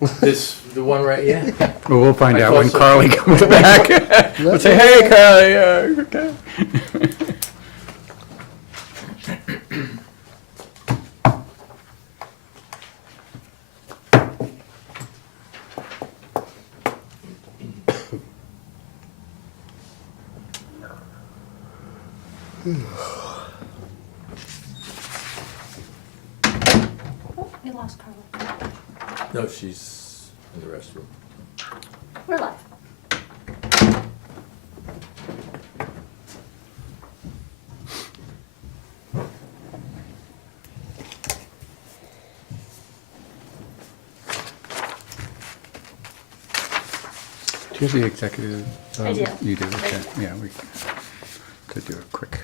The one right, yeah. Well, we'll find I out thought when so. Carly comes back. We'll say, hey, Carly, okay. Oh, we lost Carla. No, she's in the restroom. We're live. Do you have the executive? I do. You do, Right. okay. Yeah, we could do it quick.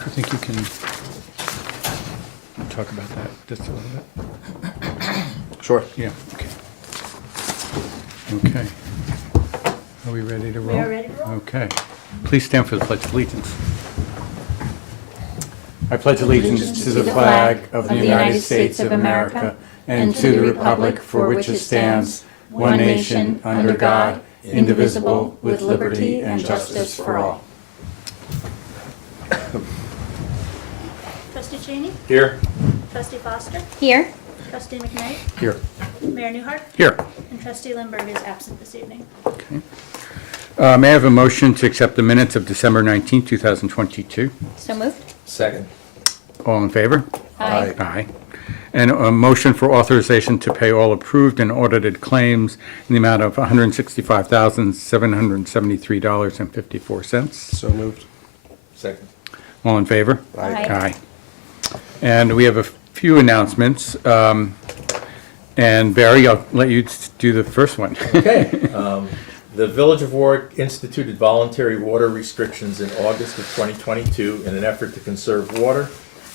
I think you can talk about that just a little bit. Sure. Yeah, okay. Okay. Are we ready to roll? We are ready to roll. Okay. Please stand for the Pledge of Allegiance. I pledge allegiance to the flag of the United States of America and to the republic for which it stands, one nation, under God, indivisible, with liberty and justice for all. Trustee Cheney? Here? Trustee Foster? Here. Trustee McKnight? Here. Mayor Newhart? Here. And Trustee Lindberg is absent this evening. Okay. May I have a motion to accept the minutes of December 19, 2022? So moved. Second. All in favor? Aye. Aye. And a motion for authorization to pay all approved and audited claims in the amount of $165,773.54. So moved. Second. All in favor? Aye. Aye. And we have a few announcements. And Barry, I'll let you do the first one. Okay. The Village of Warwick instituted voluntary water restrictions in August of 2022 in an effort to conserve water.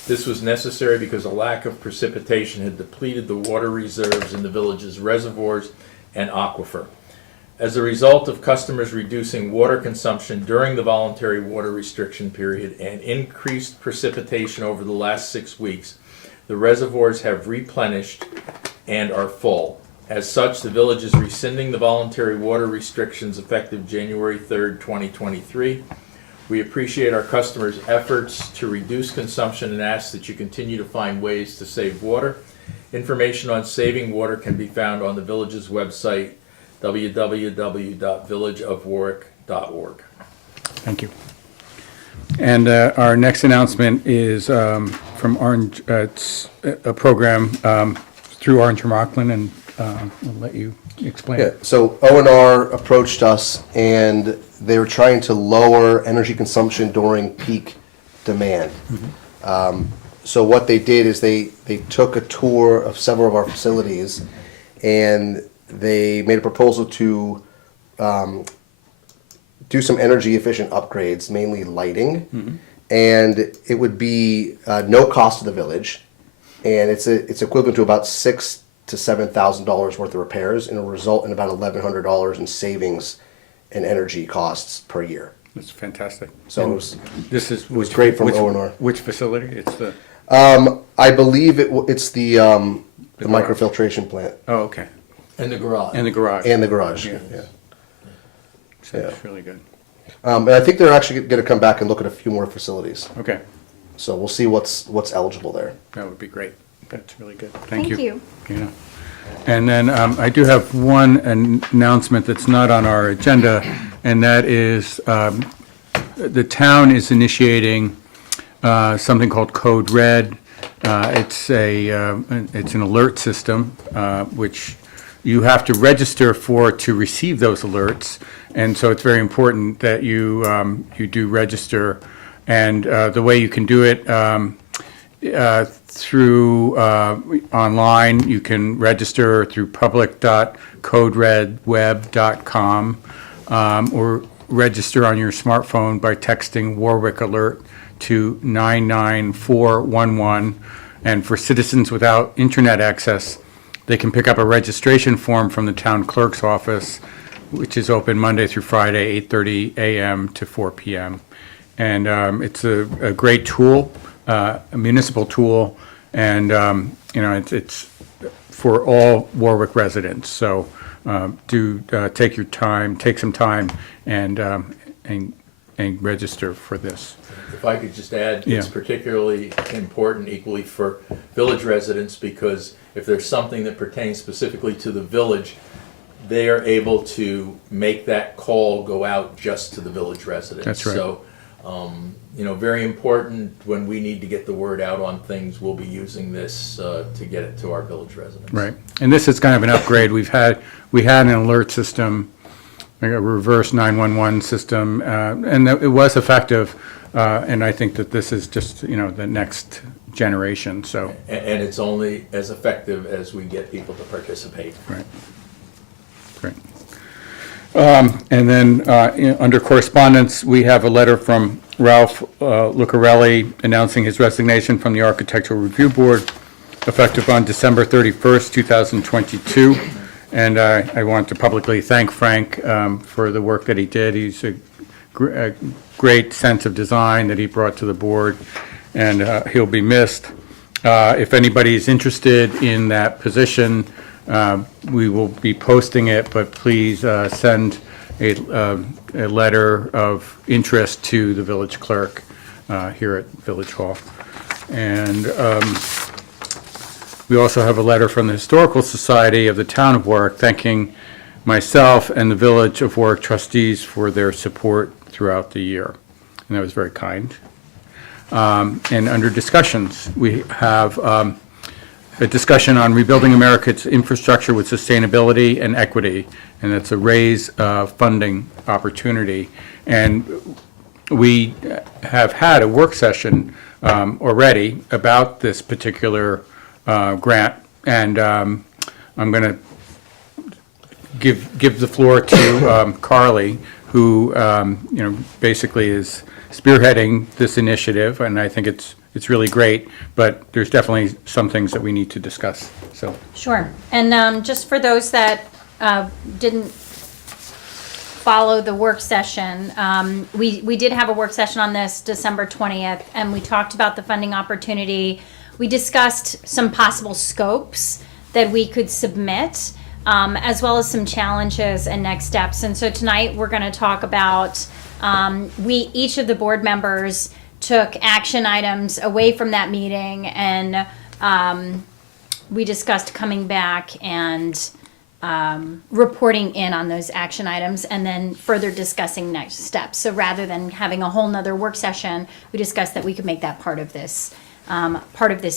This was necessary because a lack of precipitation had depleted the water reserves in the village's reservoirs and aquifer. As a result of customers reducing water consumption during the voluntary water restriction period and increased precipitation over the last 6 weeks, the reservoirs have replenished and are full. As such, the village is rescinding the voluntary water restrictions effective January 3rd, 2023. We appreciate our customers' efforts to reduce consumption and ask that you continue to find ways to save water. Information on saving water can be found on the village's website, www.villageofwarwick.org. Thank you. And our next announcement is from Orange, it's a program through Orange from Rockland, and I'll let you explain. Yeah, so O&R approached us and they were trying to lower energy consumption during peak demand. So what they did is they took a tour of several of our facilities and they made a proposal to do some energy efficient upgrades, mainly lighting. And it would be no cost to the village. And it's equivalent to about $6,000 to $7,000 worth of repairs, and it'll result in about $1,100 in savings in energy costs per year. That's fantastic. So And it was, this is was great from which, O&R. Which facility? It's the, I believe it's the microfiltration plant oh, okay. And the garage. And the garage. and the garage. Yeah. Yeah. So that's really good. And I think they're actually going to come back and look at a few more facilities. Okay, So we'll see what's eligible there. that would be great. That's really good. Thank you. Yeah. And then I do have one announcement that's not on our agenda, and that is the town is initiating something called Code Red. It's an alert system, which you have to register for to receive those alerts. And so it's very important that you do register. And the way you can do it through online. You can register through public.coderedweb.com or register on your smartphone by texting Warwick Alert to 99411. And for citizens without internet access, they can pick up a registration form from the town clerk's office, which is open Monday through Friday, 8:30 a.m. to 4 p.m. And it's a great tool, a municipal tool, and it's for all Warwick residents. So do take some time and register for this. If I could just add, Yeah. it's particularly important equally for village residents, because if there's something that pertains specifically to the village, they are able to make that call go out just to the village residents. That's right. So, very important when we need to get the word out on things, we'll be using this to get it to our village residents. Right. And this is kind of an upgrade. We had an alert system, like a reverse 911 system, and it was effective. And I think that this is just, the next generation, so. And it's only as effective as we get people to participate. Right. Great. And then, under correspondence, we have a letter from Ralph Lucarelli announcing his resignation from the Architectural Review Board, effective on December 31st, 2022. And I want to publicly thank Frank for the work that he did. He's a great sense of design that he brought to the board, and he'll be missed. If anybody is interested in that position, we will be posting it, but please send a letter of interest to the village clerk here at Village Hall. And we also have a letter from the Historical Society of the Town of Warwick thanking myself and the Village of Warwick trustees for their support throughout the year. And that was very kind. And under discussions, we have a discussion on rebuilding America's infrastructure with sustainability and equity, and it's a raise funding opportunity. And we have had a work session already about this particular grant, and I'm going to give the floor to Carly, who basically is spearheading this initiative, and I think it's really great, but there's definitely some things that we need to discuss, so. Sure. And just for those that didn't follow the work session, we did have a work session on this December 20th, and we talked about the funding opportunity. We discussed some possible scopes that we could submit, as well as some challenges and next steps. And so tonight we're going to talk about, each of the board members took action items away from that meeting, and we discussed coming back and reporting in on those action items and then further discussing next steps. So rather than having a whole nother work session, we discussed that we could make that part of this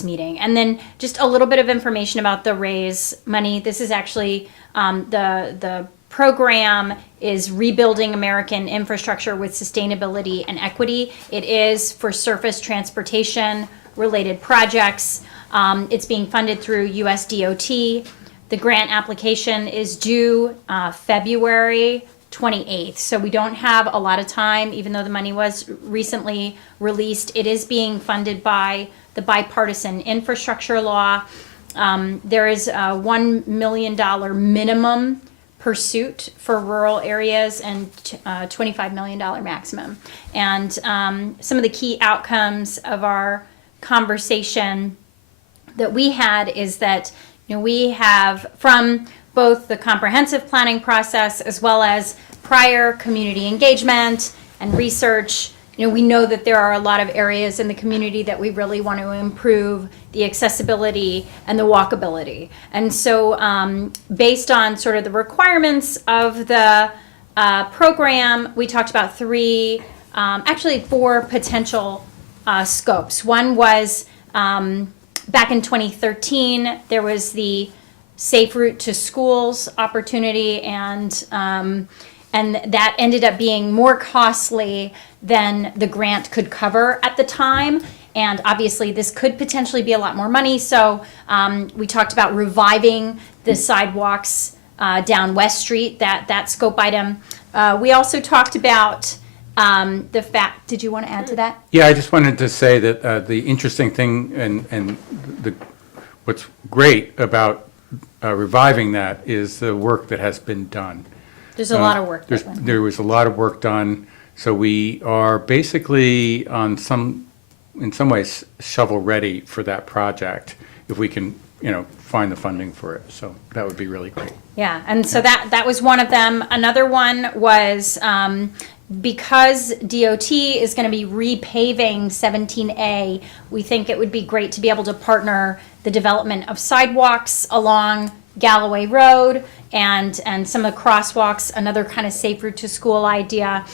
meeting. And then just a little bit of information about the raise money. This is actually the program is Rebuilding American Infrastructure with Sustainability and Equity. It is for surface transportation related projects. It's being funded through USDOT. The grant application is due February 28th. So we don't have a lot of time, even though the money was recently released. It is being funded by the bipartisan infrastructure law. There is a $1 million minimum pursuit for rural areas and $25 million maximum. And some of the key outcomes of our conversation that we had is that we have, from both the comprehensive planning process as well as prior community engagement and research, we know that there are a lot of areas in the community that we really want to improve the accessibility and the walkability. And so based on sort of the requirements of the program, we talked about four potential scopes. One was back in 2013, there was the Safe Route to Schools opportunity, and that ended up being more costly than the grant could cover at the time. And obviously, this could potentially be a lot more money. So we talked about reviving the sidewalks down West Street, that scope item. We also talked about the fact, did you want to add to that? Yeah, I just wanted to say that the interesting thing and what's great about reviving that is the work that has been done. There's a lot of work. There was a lot of work done, so we are basically in some ways shovel-ready for that project, if we can, find the funding for it. So that would be really great. Yeah, and so that was one of them. Another one was because DOT is going to be repaving 17A, we think it would be great to be able to partner the development of sidewalks along Galloway Road and some of the crosswalks, another kind of safe route to school idea.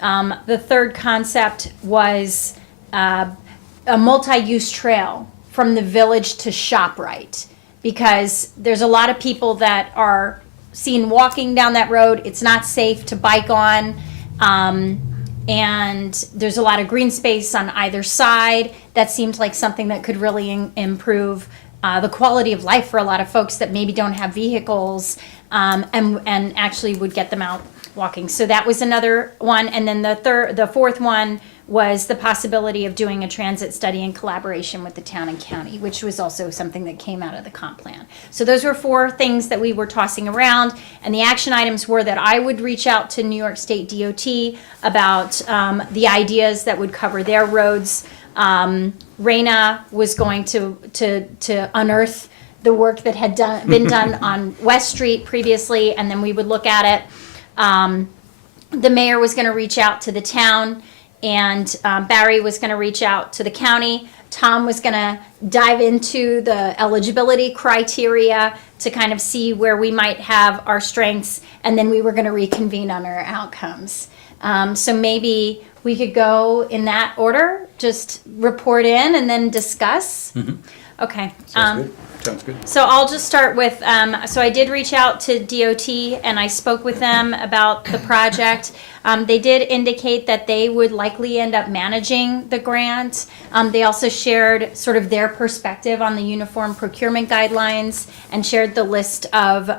The third concept was a multi-use trail from the village to ShopRite, because there's a lot of people that are seen walking down that road. It's not safe to bike on. And there's a lot of green space on either side. That seems like something that could really improve the quality of life for a lot of folks that maybe don't have vehicles, and actually would get them out walking. So that was another one. And then the fourth one was the possibility of doing a transit study in collaboration with the town and county, which was also something that came out of the comp plan. So those were 4 things that we were tossing around, and the action items were that I would reach out to New York State DOT about the ideas that would cover their roads. Raina was going to unearth the work that had been done on West Street previously, and then we would look at it. The mayor was going to reach out to the town, and Barry was going to reach out to the county. Tom was going to dive into the eligibility criteria to kind of see where we might have our strengths, and then we were going to reconvene on our outcomes. So maybe we could go in that order, just report in and then discuss. Okay. Sounds good. Sounds good. So I'll just start with, so I did reach out to DOT and I spoke with them about the project. They did indicate that they would likely end up managing the grant. They also shared sort of their perspective on the uniform procurement guidelines and shared the list of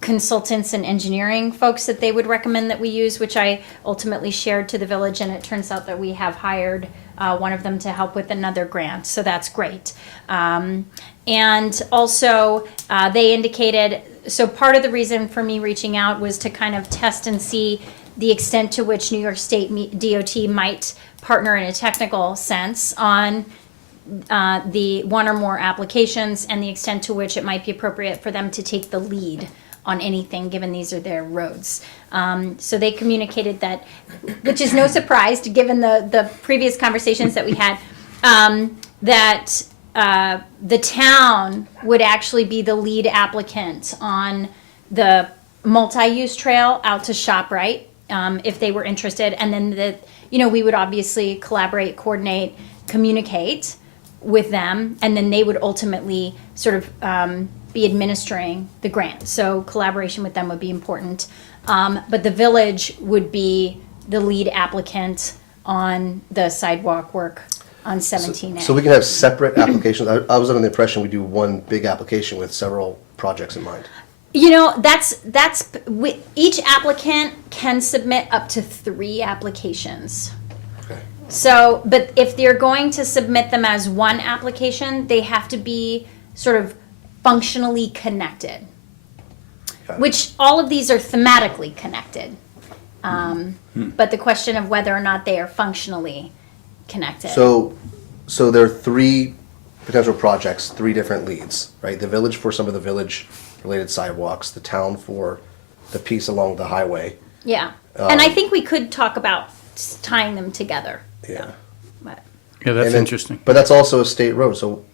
consultants and engineering folks that they would recommend that we use, which I ultimately shared to the village, and it turns out that we have hired one of them to help with another grant, so that's great. And also, they indicated, so part of the reason for me reaching out was to kind of test and see the extent to which New York State DOT might partner in a technical sense on the one or more applications, and the extent to which it might be appropriate for them to take the lead on anything, given these are their roads. So they communicated that, which is no surprise given the previous conversations that we had, that the town would actually be the lead applicant on the multi-use trail out to ShopRite, if they were interested. And then we would obviously collaborate, coordinate, communicate with them, and then they would ultimately sort of be administering the grant. So collaboration with them would be important. But the village would be the lead applicant on the sidewalk work on 17A. So we can have separate applications. I was under the impression we do one big application with several projects in mind. Each applicant can submit up to 3 applications. Okay. So, but if they're going to submit them as one application, they have to be sort of functionally connected, Got it. which all of these are thematically connected. But the question of whether or not they are functionally connected. So there are 3 potential projects, 3 different leads, right? The village for some of the village-related sidewalks, the town for the piece along the highway. Yeah. And I think we could talk about tying them together. Yeah. But Yeah, that's And then- interesting. But that's also a state road, so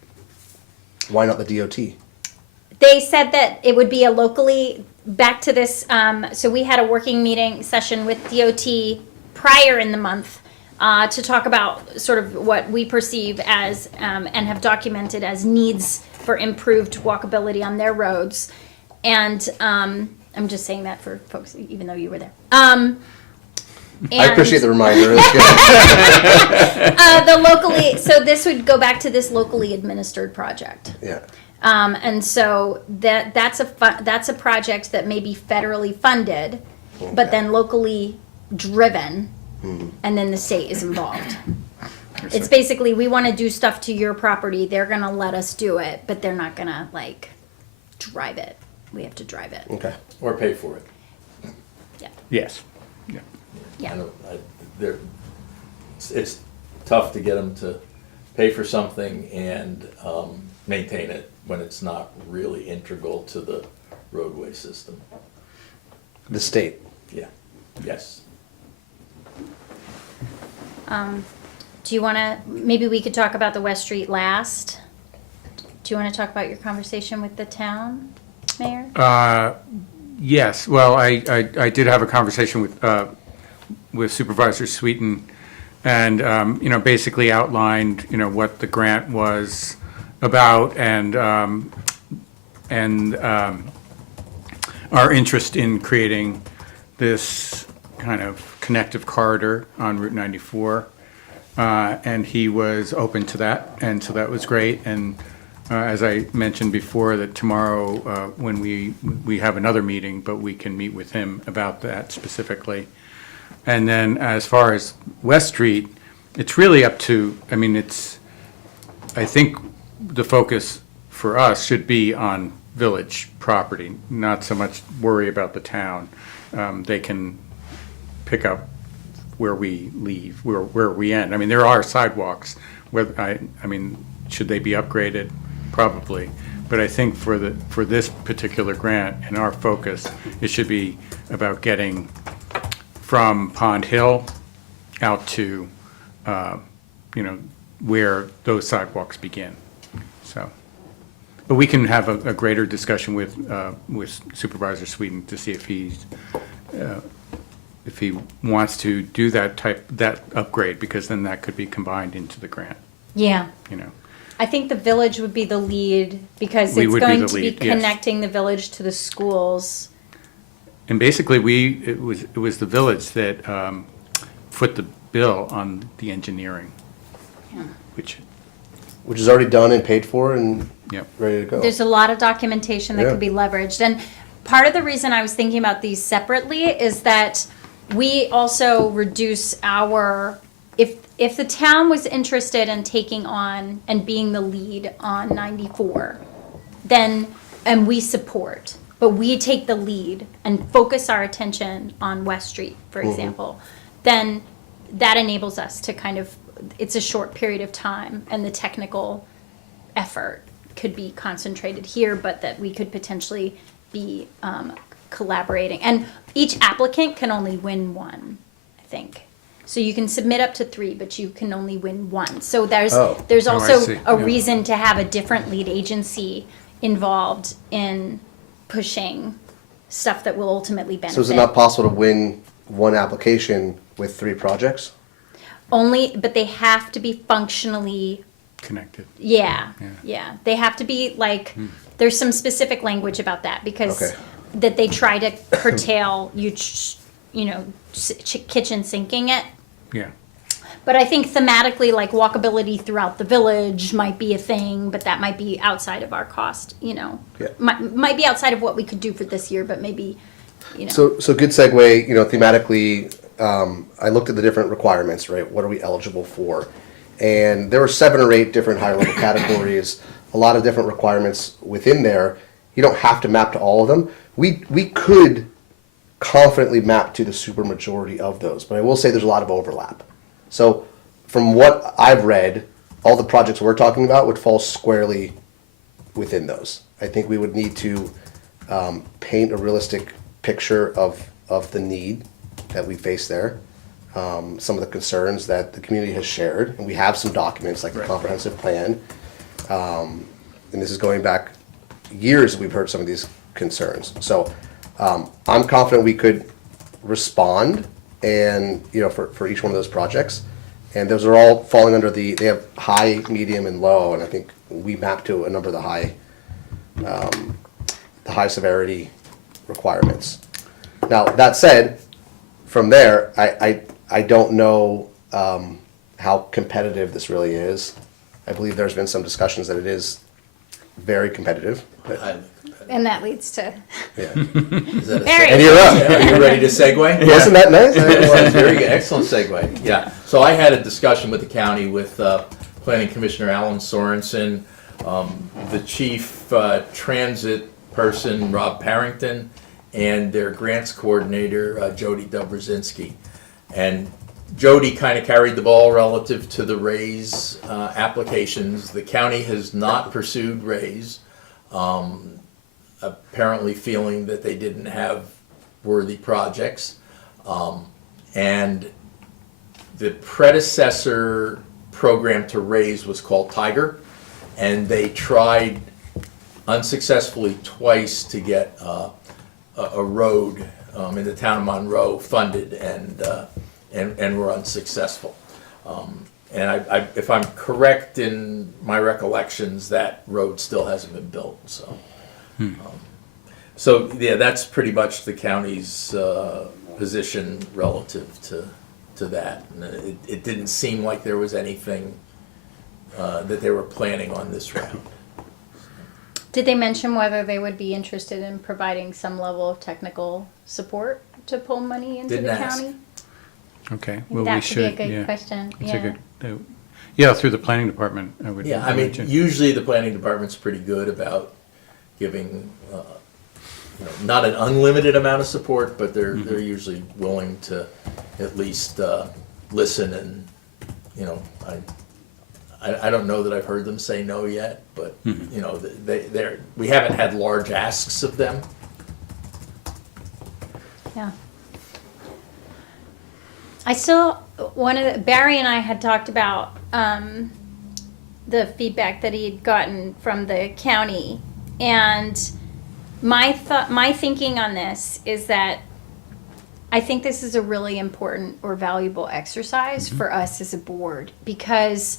why not the DOT? they said that it would be a locally, back to this, so we had a working meeting session with DOT prior in the month to talk about sort of what we perceive as, and have documented as needs for improved walkability on their roads. And I'm just saying that for folks, even though you were there. I appreciate the reminder. It's good. So this would go back to this locally administered project. Yeah. And so that's a project that may be federally funded, but then locally driven, and then the state is involved. It's basically, we want to do stuff to your property, they're gonna let us do it, but they're not gonna like drive it. We have to drive it. Okay. Or pay for it. Yeah. Yes. Yeah. I Yeah. don't, it's tough to get them to pay for something and maintain it when it's not really integral to the roadway system. The state. Yeah, yes. Do you want to, maybe we could talk about the West Street last? Do you want to talk about your conversation with the town, Mayor? Yes, well, I did have a conversation with Supervisor Sweeten, and, basically outlined, what the grant was about, and our interest in creating this kind of connective corridor on Route 94. And he was open to that, and so that was great. And as I mentioned before, that tomorrow, when we have another meeting, but we can meet with him about that specifically. And then as far as West Street, it's really up to, I think the focus for us should be on village property, not so much worry about the town. They can pick up where we leave, where we end. There are sidewalks, should they be upgraded? Probably. But I think for this particular grant and our focus, it should be about getting from Pond Hill out to, where those sidewalks begin. So, but we can have a greater discussion with Supervisor Sweden to see if he wants to do that upgrade, because then that could be combined into the grant, Yeah. you know. I think the village would be the lead, because We it's would be going the to be lead, yes. connecting the village to the schools. And basically, it was the village that foot the bill on the engineering, which, Which is already done and paid for and yep. ready to go. There's a lot of documentation that Yeah. could be leveraged. And part of the reason I was thinking about these separately is that we also reduce if the town was interested in taking on and being the lead on 94, then, and we support, but we take the lead and focus our attention on West Street, for example, then that enables us to kind of, it's a short period of time, and the technical effort could be concentrated here, but that we could potentially be collaborating. And each applicant can only win one, I think. So you can submit up to 3, but you can only win 1. So there's Oh. there's Oh, I also see. a Yeah. reason to have a different lead agency involved in pushing stuff that will ultimately benefit. So is it not possible to win one application with 3 projects? Only, but they have to be functionally. Connected. Yeah, Yeah. yeah. They have to be like, there's some specific language about that, because Okay. that they try to curtail kitchen sinking it. Yeah. But I think thematically, like walkability throughout the village might be a thing, but that might be outside of our cost, Yeah. Might be outside of what we could do for this year, but maybe, So good segue, thematically, I looked at the different requirements, right? What are we eligible for? And there were 7 or 8 different higher level categories, a lot of different requirements within there. You don't have to map to all of them. We could confidently map to the supermajority of those, but I will say there's a lot of overlap. So from what I've read, all the projects we're talking about would fall squarely within those. I think we would need to paint a realistic picture of the need that we face there, some of the concerns that the community has shared, and we have some documents like the comprehensive plan, and this is going back years we've heard some of these concerns. So I'm confident we could respond and, for each one of those projects. And those are all falling under they have high, medium, and low, and I think we map to a number of the high severity requirements. Now, that said, from there, I don't know how competitive this really is. I believe there's been some discussions that it is very competitive. But, And that leads to, yeah. Is that a Barry. And you're up. Are you ready to segue? Wasn't that nice? Well, very good, excellent segue, yeah. So I had a discussion with the county with Planning Commissioner Alan Sorensen, the chief transit person, Rob Parrington, and their grants coordinator, Jody Dobrzinski. And Jody kind of carried the ball relative to the RAISE applications. The county has not pursued RAISE, apparently feeling that they didn't have worthy projects. And the predecessor program to RAISE was called Tiger, and they tried unsuccessfully twice to get a road in the town of Monroe funded, and were unsuccessful. And I, if I'm correct in my recollections, that road still hasn't been built, so. So, yeah, that's pretty much the county's position relative to that. And it didn't seem like there was anything that they were planning on this round. did they mention whether they would be interested in providing some level of technical support to pull money into Didn't the ask. county? Okay, well, we That could be a should, good yeah. question, It's a yeah. good, yeah, through the planning department, I would Yeah, I mean, imagine. usually the planning department's pretty good about giving, not an unlimited amount of support, but they're usually willing to at least listen and, I don't know that I've heard them say no yet, but, we haven't had large asks of them. Yeah. Barry and I had talked about the feedback that he had gotten from the county, and my thinking on this is that I think this is a really important or valuable exercise for us as a board, because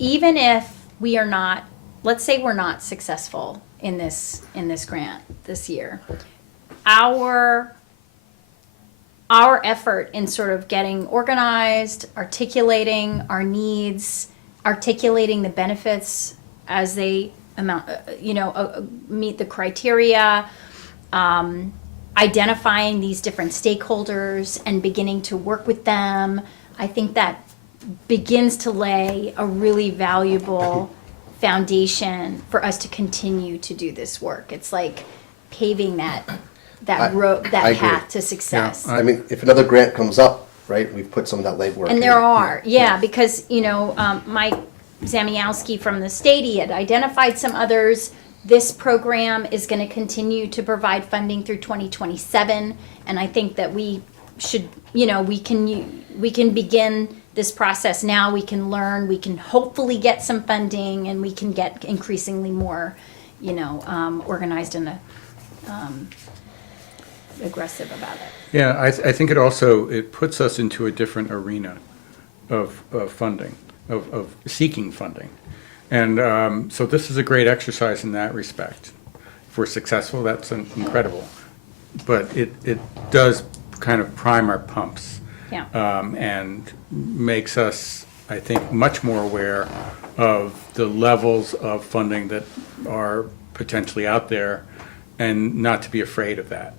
even if we are not, let's say we're not successful in this grant this year, our effort in sort of getting organized, articulating our needs, articulating the benefits as they meet the criteria, identifying these different stakeholders and beginning to work with them, I think that begins to lay a really valuable foundation for us to continue to do this work. It's like paving that road, I that agree. path to success. I mean, if another grant comes up, right, we've put some of that legwork in. And there are, yeah, because, Mike Zamiowski from the state, he had identified some others. This program is going to continue to provide funding through 2027, and I think that we should, we can begin this process now. We can learn, we can hopefully get some funding, and we can get increasingly more, organized and aggressive about it. Yeah, I think it puts us into a different arena of funding, of seeking funding. And so this is a great exercise in that respect. If we're successful, that's incredible. But it does kind of prime our pumps. Yeah. And makes us, I think, much more aware of the levels of funding that are potentially out there, and not to be afraid of that,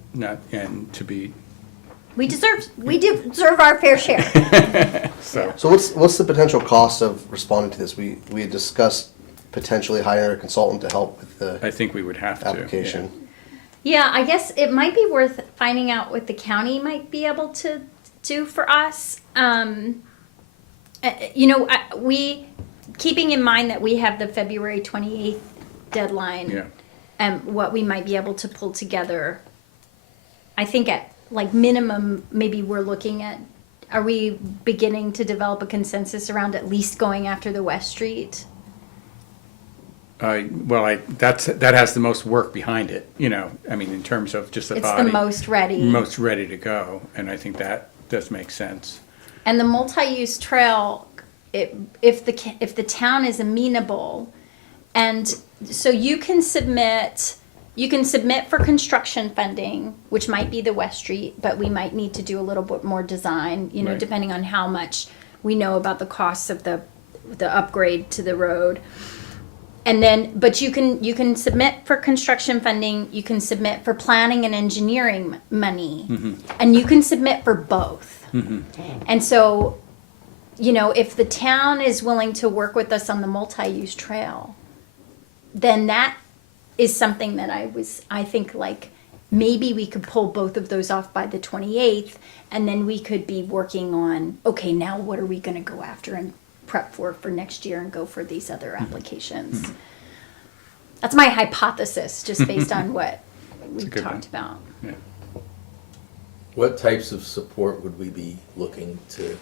We deserve our fair share. so. So what's the potential cost of responding to this? We had discussed potentially hiring a consultant to help with the I think we would have to. application. Yeah, I guess it might be worth finding out what the county might be able to do for us. We, keeping in mind that we have the February 28th deadline, Yeah. and what we might be able to pull together, I think at like minimum, maybe we're looking at, are we beginning to develop a consensus around at least going after the West Street? That has the most work behind it, in terms of just the It's body. the most ready. Most ready to go, and I think that does make sense. And the multi-use trail, if the town is amenable, and so you can submit you can submit for construction funding, which might be the West Street, but we might need to do a little bit more design, you know, Right. depending on how much we know about the costs of the upgrade to the road. And then, but you can submit for construction funding, you can submit for planning and engineering money, and you can submit for both. And so, you know, if the town is willing to work with us on the multi-use trail, then that is something that I think like, maybe we could pull both of those off by the 28th, and then we could be working on, okay, now what are we gonna go after and prep for next year and go for these other applications. That's my hypothesis, just based on what we've good talked about. Yeah. What types of support would we be looking to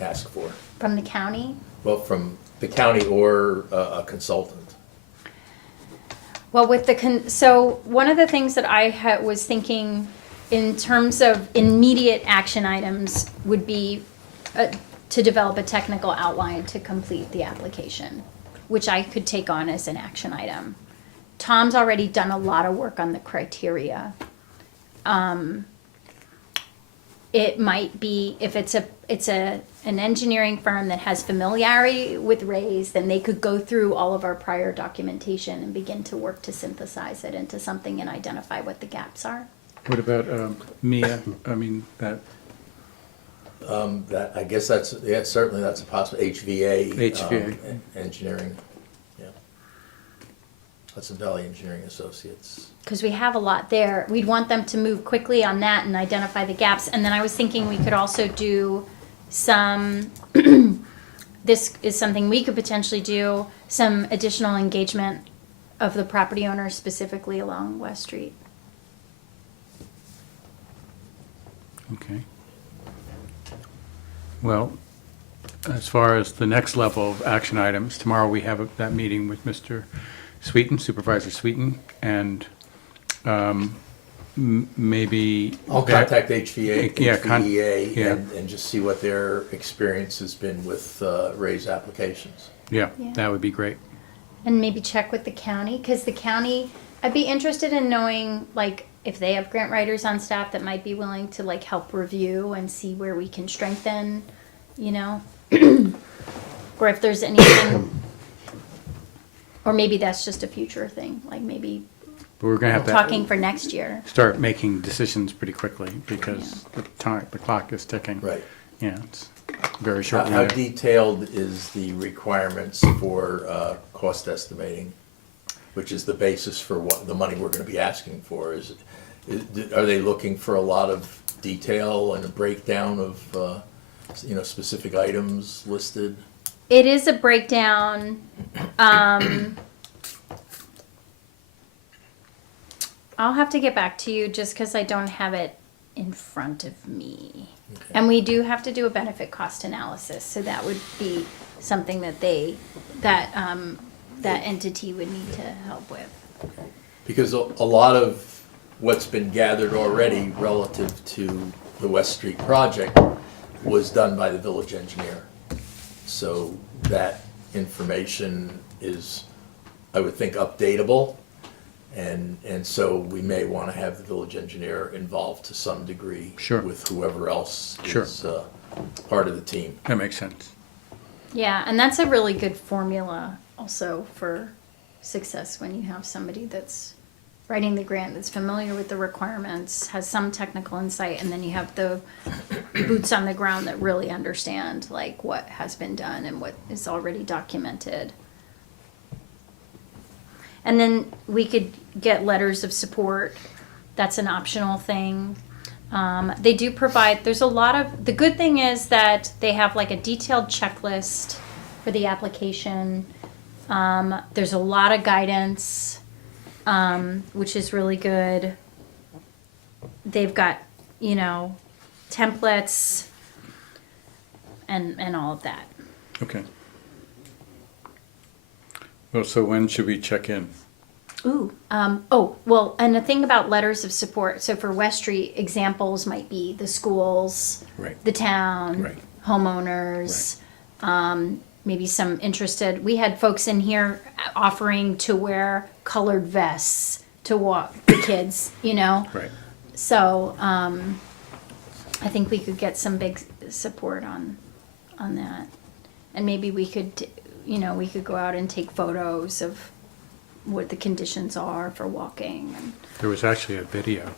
ask for? From the county? Well, from the county or a consultant? Well, with so one of the things that I was thinking in terms of immediate action items would be to develop a technical outline to complete the application, which I could take on as an action item. Tom's already done a lot of work on the criteria. It might be, if it's an engineering firm that has familiarity with Rays, then they could go through all of our prior documentation and begin to work to synthesize it into something and identify what the gaps are. What about Mia? I mean, that, That, I guess that's, yeah, certainly that's a possible, HVA. HVA. Engineering, yeah. Hudson Valley Engineering Associates. Because we have a lot there. We'd want them to move quickly on that and identify the gaps. And then I was thinking we could also do some, this is something we could potentially do, some additional engagement of the property owners specifically along West Street. okay. Well, as far as the next level of action items, tomorrow we have that meeting with Mr. Sweeten, Supervisor Sweeten, and maybe. I'll contact HVA, Yeah, HVEA, yeah. and just see what their experience has been with Ray's applications. Yeah, Yeah. that would be great. And maybe check with the county, because the county, I'd be interested in knowing, like, if they have grant writers on staff that might be willing to, like, help review and see where we can strengthen, you know? Or if there's anything, or maybe that's just a future thing, like maybe But we're gonna have to talking for next year. start making decisions pretty quickly because the clock is ticking. Right. Yeah, it's very short. How window. detailed is the requirements for cost estimating, which is the basis for what the money we're gonna be asking for? Are they looking for a lot of detail and a breakdown of, specific items listed? It is a breakdown. I'll have to get back to you just because I don't have it in front of me. Okay. And we do have to do a benefit cost analysis, so that would be something that that entity would need to help with. Because a lot of what's been gathered already relative to the West Street project was done by the village engineer. So that information is, I would think, updatable. And so we may want to have the village engineer involved to some degree. Sure. With whoever else Sure. is part of the team. That makes sense. Yeah, and that's a really good formula also for success when you have somebody that's writing the grant, that's familiar with the requirements, has some technical insight, and then you have the boots on the ground that really understand like what has been done and what is already documented. And then we could get letters of support. That's an optional thing. They do provide, there's a lot of, the good thing is that they have like a detailed checklist for the application. There's a lot of guidance, which is really good. They've got, templates and all of that. Okay. Well, so when should we check in? Ooh, and the thing about letters of support, so for West Street, examples might be the schools, Right. the town, Right. homeowners, maybe some interested, we had folks in here offering to wear colored vests to walk the kids, you know? Right. So, I think we could get some big support on that. And maybe we could, you know, we could go out and take photos of what the conditions are for walking. And There was actually a video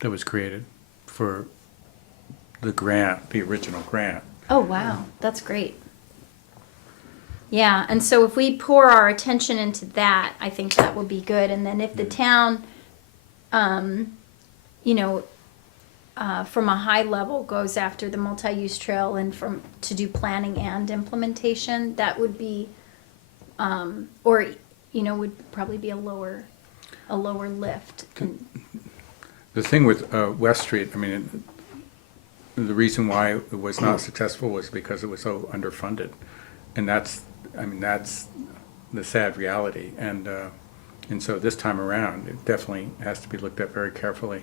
that was created for the grant, the original grant. oh, wow, that's great. Yeah, and so if we pour our attention into that, I think that would be good. And then if the town, you know, from a high level goes after the multi-use trail and to do planning and implementation, that would be, or, you know, would probably be a lower lift. And- The thing with West Street, I mean, the reason why it was not successful was because it was so underfunded. And that's the sad reality. And so this time around, it definitely has to be looked at very carefully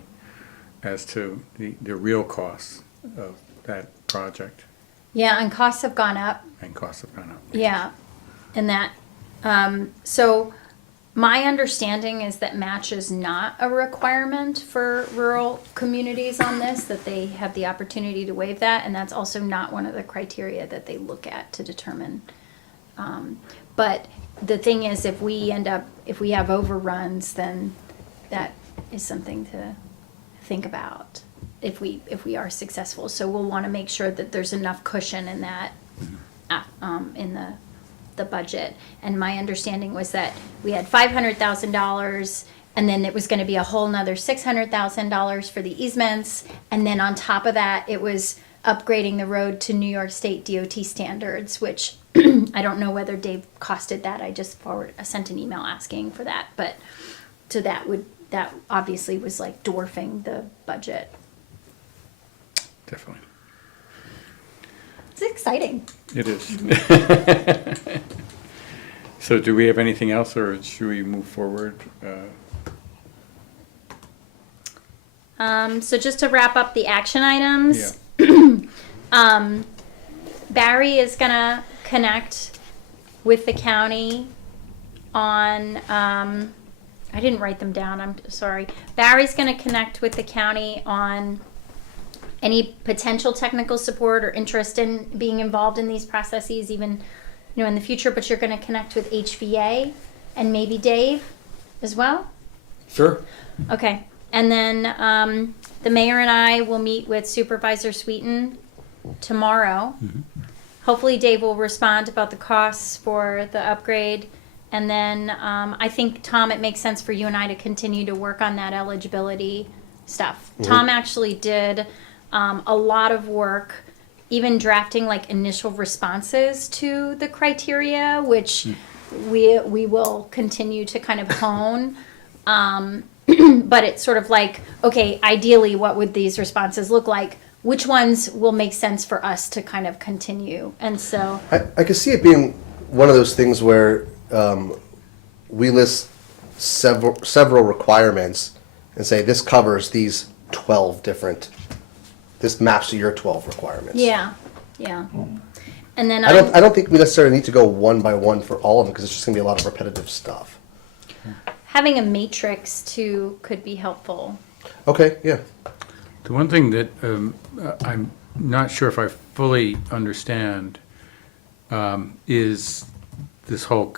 as to the real costs of that project, Yeah, and costs have gone up. and costs have gone up. Yeah, and that, so my understanding is that match is not a requirement for rural communities on this, that they have the opportunity to waive that, and that's also not one of the criteria that they look at to determine. But the thing is, if we have overruns, then that is something to think about if we are successful. So we'll want to make sure that there's enough cushion in that, in the budget. And my understanding was that we had $500,000, and then it was going to be a whole nother $600,000 for the easements, and then on top of that, it was upgrading the road to New York State DOT standards, which I don't know whether Dave costed that. I just sent an email asking for that, but so that obviously was like dwarfing the budget. Definitely. It's exciting. It is. So do we have anything else, or should we move forward? So just to wrap up the action items, Barry is gonna connect with the county on, I didn't write them down, I'm sorry. Barry's gonna connect with the county on any potential technical support or interest in being involved in these processes, even, you know, in the future, but you're gonna connect with HVA and maybe Dave as well? Sure. Okay, and then the mayor and I will meet with Supervisor Sweeten tomorrow. Hopefully Dave will respond about the costs for the upgrade. And then I think, Tom, it makes sense for you and I to continue to work on that eligibility stuff. Tom actually did a lot of work, even drafting like initial responses to the criteria, which we will continue to kind of hone. But it's sort of like, okay, ideally, what would these responses look like? Which ones will make sense for us to kind of continue? And so, I could see it being one of those things where we list several requirements and say this covers these 12 different. This maps to your 12 requirements. yeah. And then I don't think we necessarily need to go one by one for all of them because it's just gonna be a lot of repetitive stuff. having a matrix too could be helpful. Okay, yeah. The one thing that I'm not sure if I fully understand is this whole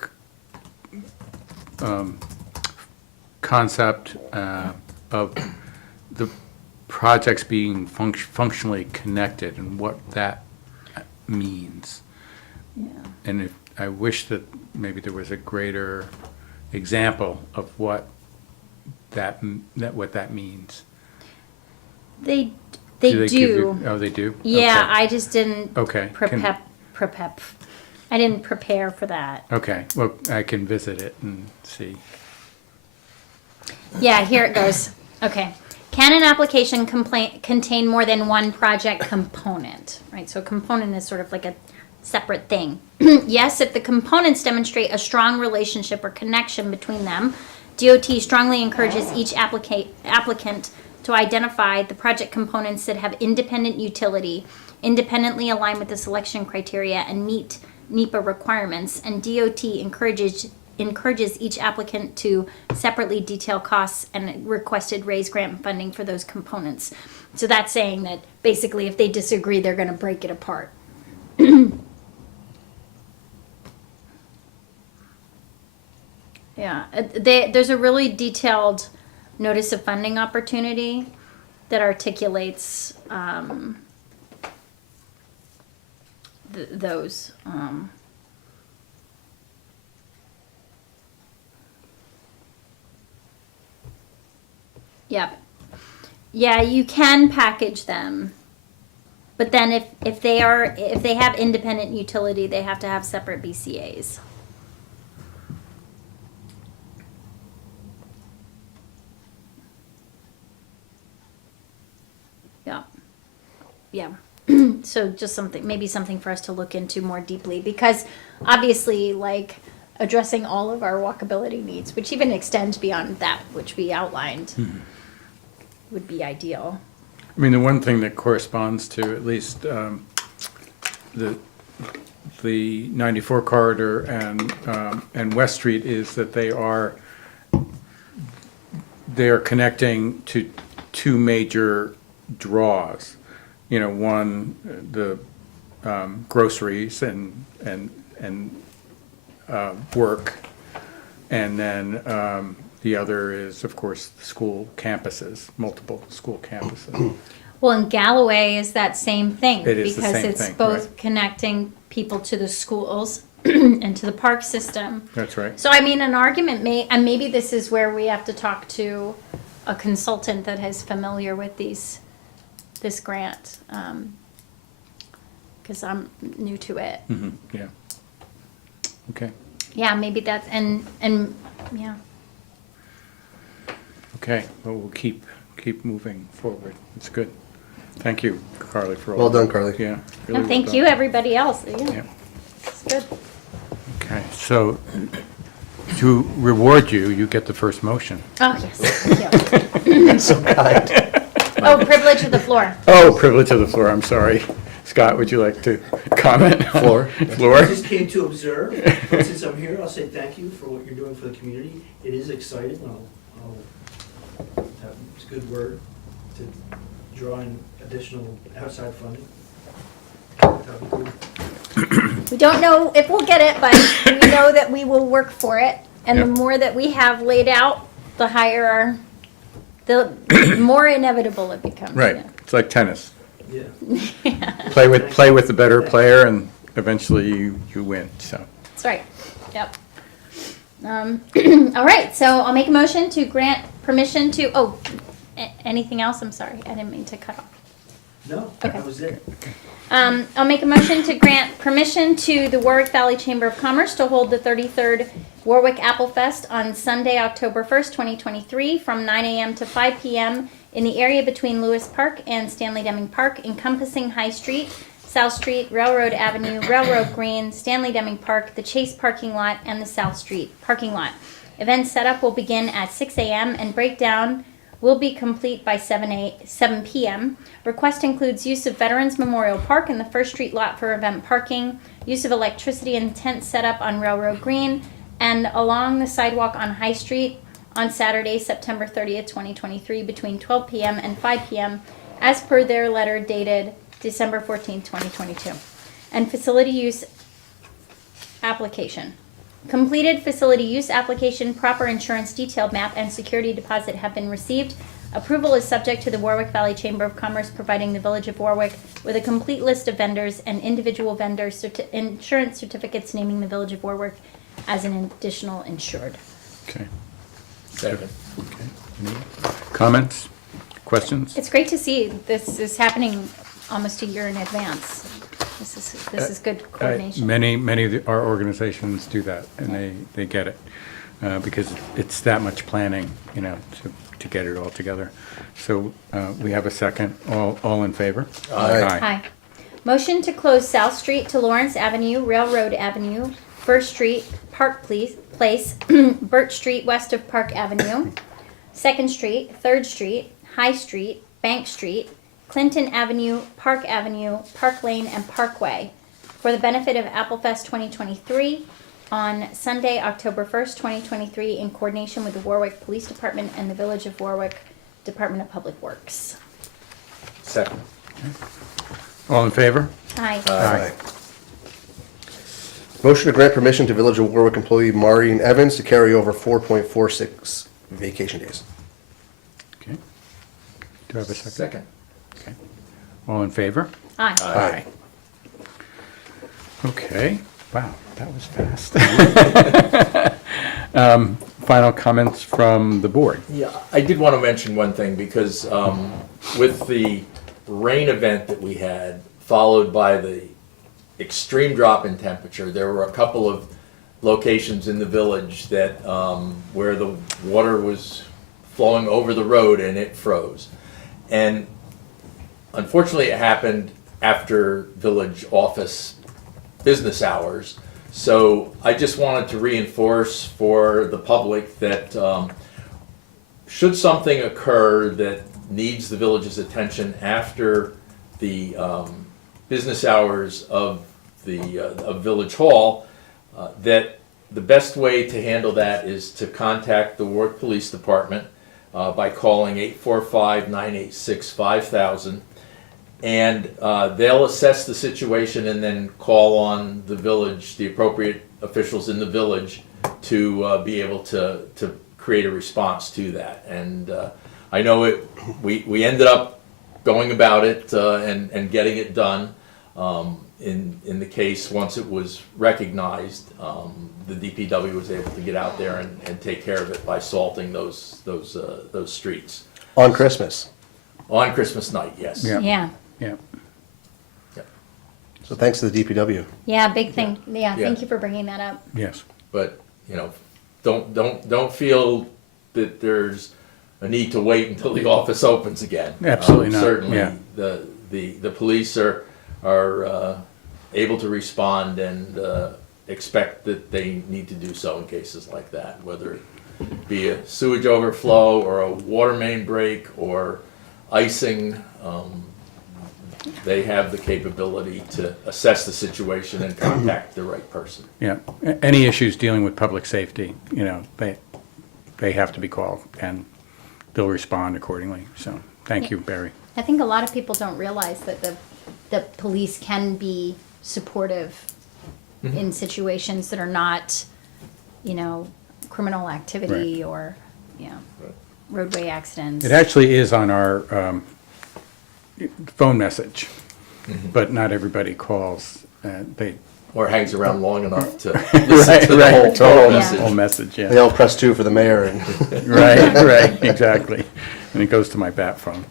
concept of the projects being functionally connected and what that means. Yeah. And if, I wish that maybe there was a greater example of what that means. They give do. you- Oh, they do? Yeah, Okay. I just didn't Okay. I didn't prepare for that. Okay, well, I can visit it and see. Yeah, here it goes. Okay. Can an application contain more than one project component? Right, so a component is sort of like a separate thing. Yes, if the components demonstrate a strong relationship or connection between them, DOT strongly encourages each applicant to identify the project components that have independent utility, independently align with the selection criteria, and meet NEPA requirements, and DOT encourages encourages each applicant to separately detail costs and requested raise grant funding for those components. So that's saying that basically if they disagree, they're going to break it apart. Yeah, there's a really detailed notice of funding opportunity that articulates those. Yep. Yeah, you can package them. But then if they have independent utility, they have to have separate BCAs. Yeah. Yeah. So just maybe something for us to look into more deeply, because obviously, like, addressing all of our walkability needs, which even extend beyond that which we outlined, would be ideal. I mean, the one thing that corresponds to at least the 94 corridor and West Street is that they are connecting to two major draws. You know, one, the groceries and work, and then the other is, of course, the school campuses, multiple school campuses. Well, and Galloway is that same thing. It is the because same it's thing, both right. connecting people to the schools and to the park system. That's right. So, I mean, an argument and maybe this is where we have to talk to a consultant that is familiar with this grant, because I'm new to it. Mm-hmm. Yeah. Okay. Yeah, maybe that's, and yeah. Okay. Well, we'll keep moving forward. It's good. Thank you, Carly, for all. Well done, that. Carly. Yeah. No, well thank done. you, everybody else. Yeah, Yeah. it's good. Okay. So to reward you, you get the first motion. Oh, yes, thank you. So kind. Oh, privilege of the floor. Oh, privilege of the floor. I'm sorry. Scott, would you like to comment? Floor. Floor. I just came to observe. Since I'm here, I'll say thank you for what you're doing for the community. It is exciting. It's a good word to draw in additional outside funding. That'd be cool. We don't know if we'll get it, but we know that we will work for it. And the Yep. more that we have laid out, the higher the more inevitable it becomes. Right. Yeah. It's like tennis. Yeah. Play with the better player, and eventually you win. So. That's right. Yep. All right. So I'll make a motion to grant permission to. Anything else? I'm sorry. I didn't mean to cut off. No, Okay. that was it. I'll make a motion to grant permission to the Warwick Valley Chamber of Commerce to hold the 33rd Warwick Apple Fest on Sunday, October 1st, 2023, from 9 a.m. to 5 p.m. in the area between Lewis Park and Stanley Deming Park, encompassing High Street, South Street, Railroad Avenue, Railroad Green, Stanley Deming Park, the Chase parking lot, and the South Street parking lot. Event setup will begin at 6 a.m. and breakdown will be complete by 7 p.m. Request includes use of Veterans Memorial Park in the First Street lot for event parking, use of electricity and tent setup on Railroad Green, and along the sidewalk on High Street on Saturday, September 30th, 2023, between 12 p.m. and 5 p.m., as per their letter dated December 14th, 2022. And facility use application. Completed facility use application, proper insurance detailed map, and security deposit have been received. Approval is subject to the Warwick Valley Chamber of Commerce providing the Village of Warwick with a complete list of vendors and individual vendor insurance certificates naming the Village of Warwick as an additional insured. Okay. Second. Okay. Any comments? Questions? It's great to see this is happening almost a year in advance. This is good coordination. Many of our organizations do that, and they get it, because it's that much planning, to get it all together. So we have a second. All in favor? Aye. Hi. Motion to close South Street to Lawrence Avenue, Railroad Avenue, First Street, Park Place, Birch Street west of Park Avenue, 2nd Street, 3rd Street, High Street, Bank Street, Clinton Avenue, Park Lane, and Parkway for the benefit of Applefest 2023 on Sunday, October 1st, 2023, in coordination with the Warwick Police Department and the Village of Warwick Department of Public Works. Second. All in favor? Aye. Aye. Motion to grant permission to Village of Warwick employee Maureen Evans to carry over 4.46 vacation days. Okay. Do I have a second? Second. Okay. All in favor? Aye. Aye. Okay, wow, that was fast. Final comments from the board. Yeah, I did want to mention one thing, because with the rain event that we had, followed by the extreme drop in temperature, there were a couple of locations in the village that, where the water was flowing over the road and it froze. And unfortunately, it happened after village office business hours. So I just wanted to reinforce for the public that should something occur that needs the village's attention after the business hours of the of Village Hall, that the best way to handle that is to contact the Warwick Police Department by calling 845-986-5000. And they'll assess the situation and then call on the village, the appropriate officials in the village, to be able to create a response to that. And I know we ended up going about it and getting it done. In the case, once it was recognized, the DPW was able to get out there and take care of it by salting those streets. On Christmas. On Christmas night, yes. Yeah. Yeah. Yeah, So thanks to the DPW. Yeah, big thing. Yeah, Yeah. thank you for bringing that up. yes. But, you know, don't feel that there's a need to wait until the office opens again. Absolutely not, Certainly, yeah. the police are able to respond and expect that they need to do so in cases like that, whether it be a sewage overflow or a water main break or icing. They have the capability to assess the situation and contact the right person. Yeah, any issues dealing with public safety, you know, they have to be called, and they'll respond accordingly. So, thank you, Barry. I think a lot of people don't realize that the police can be supportive in situations that are not, you know, criminal activity or, you know, roadway accidents. It actually is on our phone message, but not everybody calls. They Or hangs around long enough to listen to the right, whole right. total Yeah. message. whole message, They yeah. don't press 2 for the mayor and Right, exactly. And it goes to my bat phone.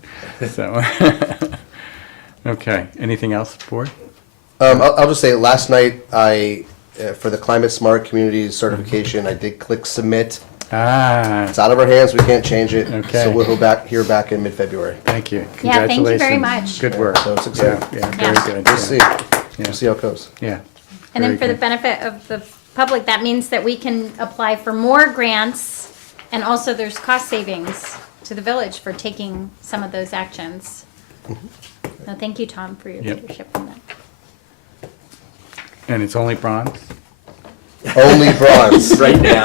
So, okay. Anything else, board? I'll just say, last night, for the Climate Smart Communities certification, I did click submit. Ah, It's out of our hands, we can't change it. Okay. So we'll hear back in mid-February. thank you. Yeah, thank you very Congratulations. much. Good work. So it's exciting. Yeah, Yeah. very good. We'll see. Yeah. We'll see how it goes. Yeah. And then Very for the good. benefit of the public, that means that we can apply for more grants, and also there's cost savings to the village for taking some of those actions. So thank you, Tom, for your Yep. leadership on that. And it's only bronze? Only bronze. Right now.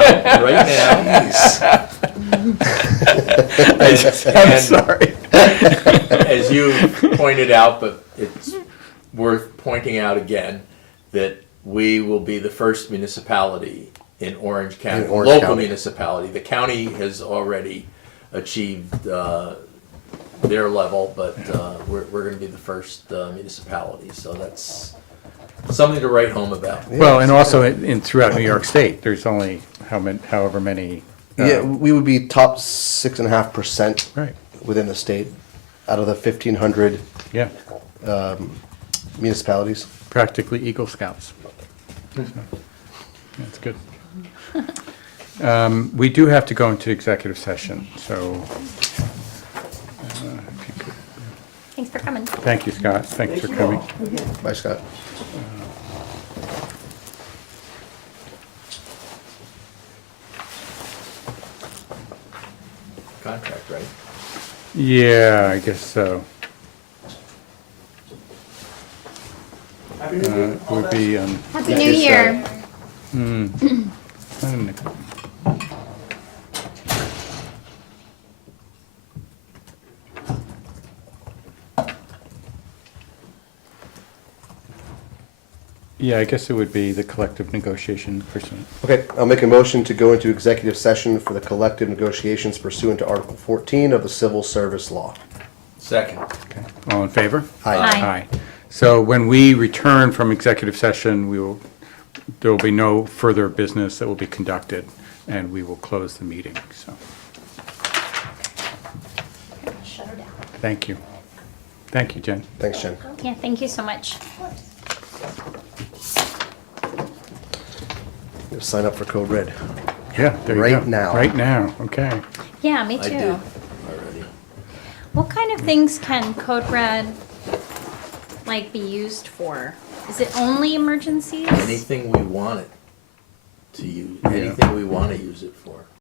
I'm sorry. As you pointed out, but it's worth pointing out again, that we will be the first municipality in Orange County, In Orange local County. municipality. The county has already achieved their level, but we're gonna be the first municipality, so that's something to write home about. Well, and also throughout New York State, there's only however many. Yeah, we would be top 6.5% Right, within the state, out of the 1,500 yeah, municipalities. practically Eagle Scouts. So, that's good. We do have to go into executive session, so if you could- Thanks for coming. thank you, Scott, thanks for coming. Bye, Scott. Contract, right? Yeah, I guess so. Happy New Year. Would be, Happy New Year. I don't know. Yeah, I guess it would be the collective negotiation pursuant. Okay, I'll make a motion to go into executive session for the collective negotiations pursuant to Article 14 of the Civil Service Law. Second. Okay. All in favor? Aye. Aye. So when we return from executive session, there will be no further business that will be conducted, and we will close the meeting, so, Shut her down. thank you. Thank you, Jen. Thanks, Jen. Yeah, thank you so much. Gonna sign up for Code Red. Yeah, there you go. Right now. Right now, okay. Yeah, me I too. did already. What kind of things can Code Red, like, be used for? Is it only emergencies? Anything we want it to use, anything we want to use it for.